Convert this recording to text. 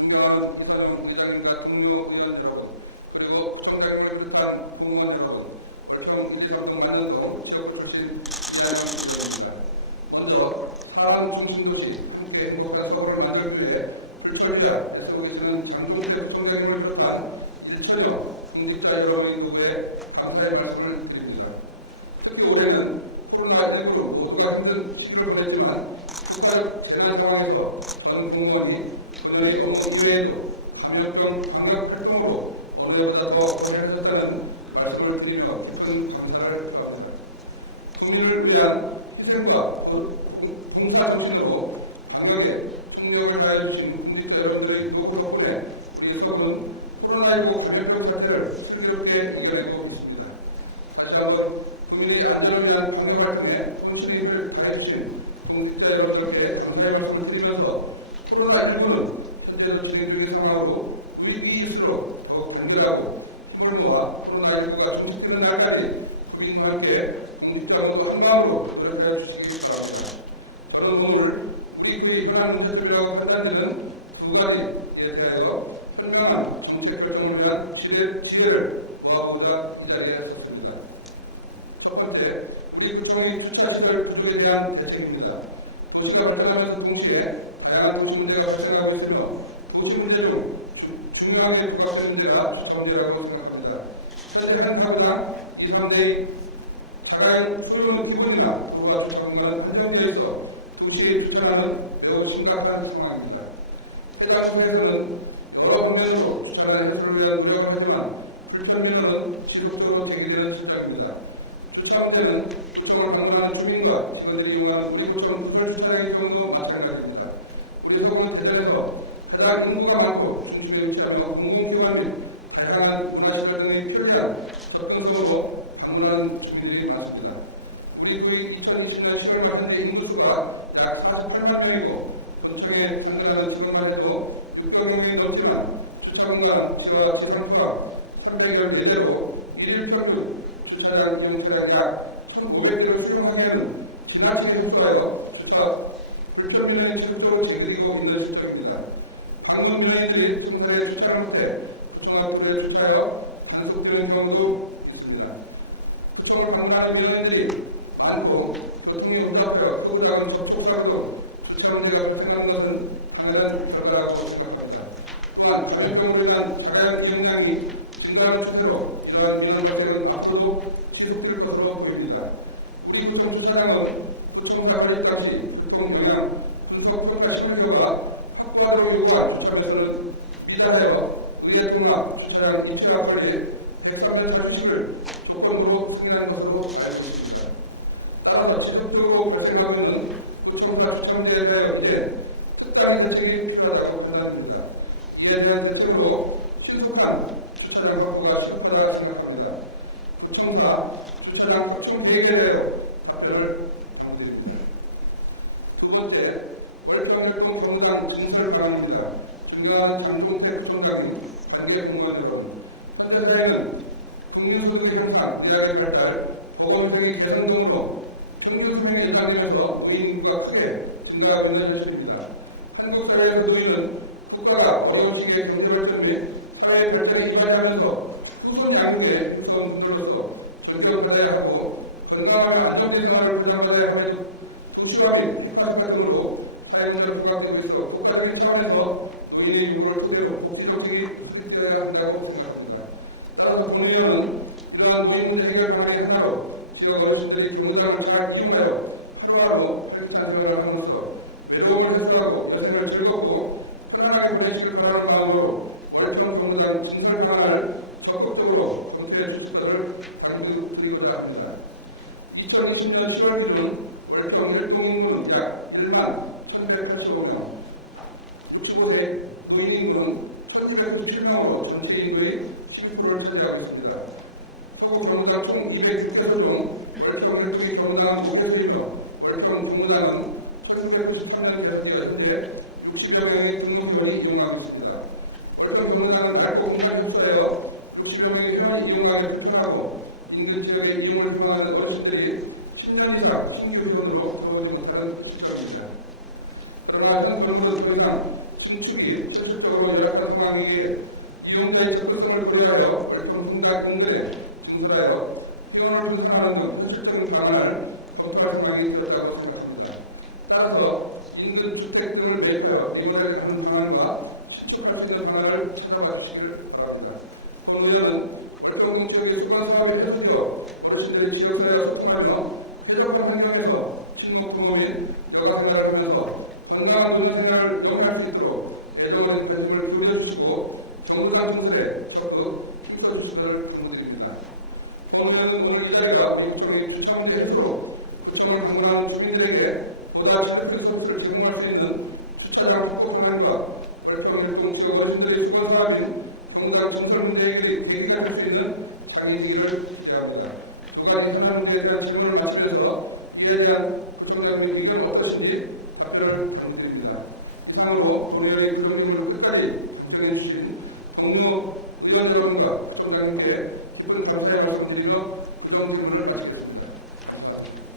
존경하는 이사정 의장님과 동료 의원 여러분, 그리고 구청장님을 비롯한 공무원 여러분, 월평 1, 2, 3동 만년동 지역구 출신 이한영 의원입니다. 먼저 사람 중심도시 함께 행복한 서울을 만들기 위해 불철주야 애쓰고 계시는 장종태 구청장님을 비롯한 1천여 응집자 여러분의 노고에 감사의 말씀을 드립니다. 특히 올해는 코로나19로 모두가 힘든 시기를 보냈지만 국가적 재난 상황에서 전 공무원이 본연의 업무 이외에도 감염병 방역 활동으로 어느 해보다 더 고생하셨다는 말씀을 드리며 깊은 감사를 표합니다. 국민을 위한 희생과 봉사 정신으로 방역에 총력을 다해 주신 공직자 여러분들의 노고 덕분에 우리 서구는 코로나19 감염병 사태를 슬기롭게 이겨내고 있습니다. 다시 한번 국민의 안전을 위한 방역 활동에 혼신의 힘을 다해 주신 공직자 여러분들께 감사의 말씀을 드리면서 코로나19는 현재도 진행 중인 상황으로 위기일수록 더욱 단결하고 힘을 모아 코로나19가 종식되는 날까지 국민과 함께 공직자 모두 한마음으로 노력하여 주시기 바랍니다. 저는 오늘 우리 구의 현안 문제점이라고 판단되는 두 가지에 대하여 현명한 정책 결정을 위한 지혜를 모아보고자 이 자리에 섰습니다. 첫 번째, 우리 구청의 주차시설 부족에 대한 대책입니다. 도시가 발전하면서 동시에 다양한 도시 문제가 발생하고 있으며 도시 문제 중 중요하게 부각되는 문제가 주차 문제라고 생각합니다. 현재 한 가구당 2, 3대의 자가용 소유는 기본이나 도로와 주차 공간은 한정되어 있어 도시의 주차난은 매우 심각한 상황입니다. 해당 소에서는 여러 방면으로 주차난 해소를 위한 노력을 하지만 불편 민원은 지속적으로 제기되는 실정입니다. 주차 문제는 구청을 방문하는 주민과 직원들이 이용하는 우리 구청 부설 주차장의 경우도 마찬가지입니다. 우리 서구는 대전에서 가장 인구가 많고 중심에 위치하며 공공기관 및 다양한 문화시설 등의 편리한 접근성으로 방문하는 주민들이 많습니다. 우리 구의 2020년 10월 말 현재 인구수가 약 48만 명이고 본청에 상근하는 직원만 해도 600여 명이 넘지만 주차 공간은 지하 지상 포함 314대로 일일 평균 주차장 이용 차량 약 1,500대를 수용하기에는 지나치게 협소하여 주차 불편 민원이 지속적으로 제기되고 있는 실정입니다. 방문 민원인들이 청사에 주차를 못해 구청 앞 도로에 주차하여 단속되는 경우도 있습니다. 구청을 방문하는 민원인들이 많고 교통이 혼잡하여 크고 작은 접촉사고 등 주차 문제가 발생하는 것은 당연한 결과라고 생각합니다. 또한 감염병으로 인한 자가용 이용량이 증가하는 추세로 이러한 민원 발생은 앞으로도 지속될 것으로 보입니다. 우리 구청 주차장은 구청사 설립 당시 교통 영향 분석 평가 심의 결과 확보하도록 요구한 주차배수는 미달하여 의회 통합 주차장 입체화 건립 103년 주식을 조건으로 승인한 것으로 알고 있습니다. 따라서 지속적으로 발생하고 있는 구청사 주차 문제에 대하여 이제 특단의 대책이 필요하다고 판단됩니다. 이에 대한 대책으로 신속한 주차장 확보가 시급하다고 생각합니다. 구청사 주차장 확충 계획에 대하여 답변을 당부드립니다. 두 번째, 월평일동 경로당 증설 방안입니다. 존경하는 장종태 구청장님, 관계 공무원 여러분, 현재 사회는 금융소득의 향상, 의학의 발달, 보건위생의 개선 등으로 평균 수명이 연장되면서 노인 인구가 크게 증가하고 있는 현실입니다. 한국 사회에서 노인은 국가가 어려운 시기에 경제 발전 및 사회의 발전에 이바지하면서 후손 양육에 힘써온 분들로서 존경받아야 하고 건강하며 안정된 생활을 보장받아야 함에도 도시화 및 핵가슴화 등으로 사회 문제가 부각되고 있어 국가적인 차원에서 노인의 요구를 토대로 복지정책이 수립되어야 한다고 생각합니다. 따라서 본 의원은 이러한 노인 문제 해결 방안이 하나로 지역 어르신들이 경로당을 잘 이용하여 하루하루 활기찬 생활을 함으로써 외로움을 해소하고 여생을 즐겁고 편안하게 보내시길 바라는 마음으로 월평 경로당 증설 방안을 적극적으로 검토해 주실 것을 당부드리고자 합니다. 2020년 10월 기준 월평 일동 인구는 약 1만 1,185명, 65세 노인 인구는 1,297명으로 전체 인구의 12%를 차지하고 있습니다. 서구 경로당 총 206개소 중 월평 일동의 경로당은 5개소이며 월평 경로당은 1993년 개설되어 현재 60여 명의 등록회원이 이용하고 있습니다. 월평 경로당은 넓고 공간이 협소하여 60여 명의 회원이 이용하기 불편하고 인근 지역의 이용을 희망하는 어르신들이 10년 이상 신규 회원으로 들어오지 못하는 실정입니다. 그러나 현 건물은 더 이상 증축이 현실적으로 열악한 상황이기에 이용자의 접근성을 고려하여 월통 통장 인근에 증설하여 회원을 분산하는 등 현실적인 방안을 검토할 생각이 되었다고 생각합니다. 따라서 인근 주택 등을 매입하여 리모델링하는 방안과 신축할 수 있는 방안을 찾아봐 주시기를 바랍니다. 본 의원은 월동동 지역의 수건 사업이 해소되어 어르신들이 지역사회와 소통하며 쾌적한 환경에서 친목 부모 및 여가 생활을 하면서 건강한 노년 생활을 영위할 수 있도록 애정어린 관심을 기울여 주시고 정부당 증설에 적극 힘써 주시기를 당부드립니다. 본 의원은 오늘 이 자리가 우리 구청의 주차문제 해소로 구청을 방문하는 주민들에게 보다 체력적인 서비스를 제공할 수 있는 주차장 확보 방안과 월평 일동 지역 어르신들의 수건 사업인 정부당 증설 문제 해결이 계기가 될 수 있는 장이 되기를 기대합니다. 두 가지 현안 문제에 대한 질문을 마치면서 이에 대한 구청장님의 의견은 어떠신지 답변을 당부드립니다. 이상으로 본 의원의 구정질문을 끝까지 경청해 주신 동료 의원 여러분과 구청장님께 깊은 감사의 말씀을 드리며 구정질문을 마치겠습니다. 감사합니다.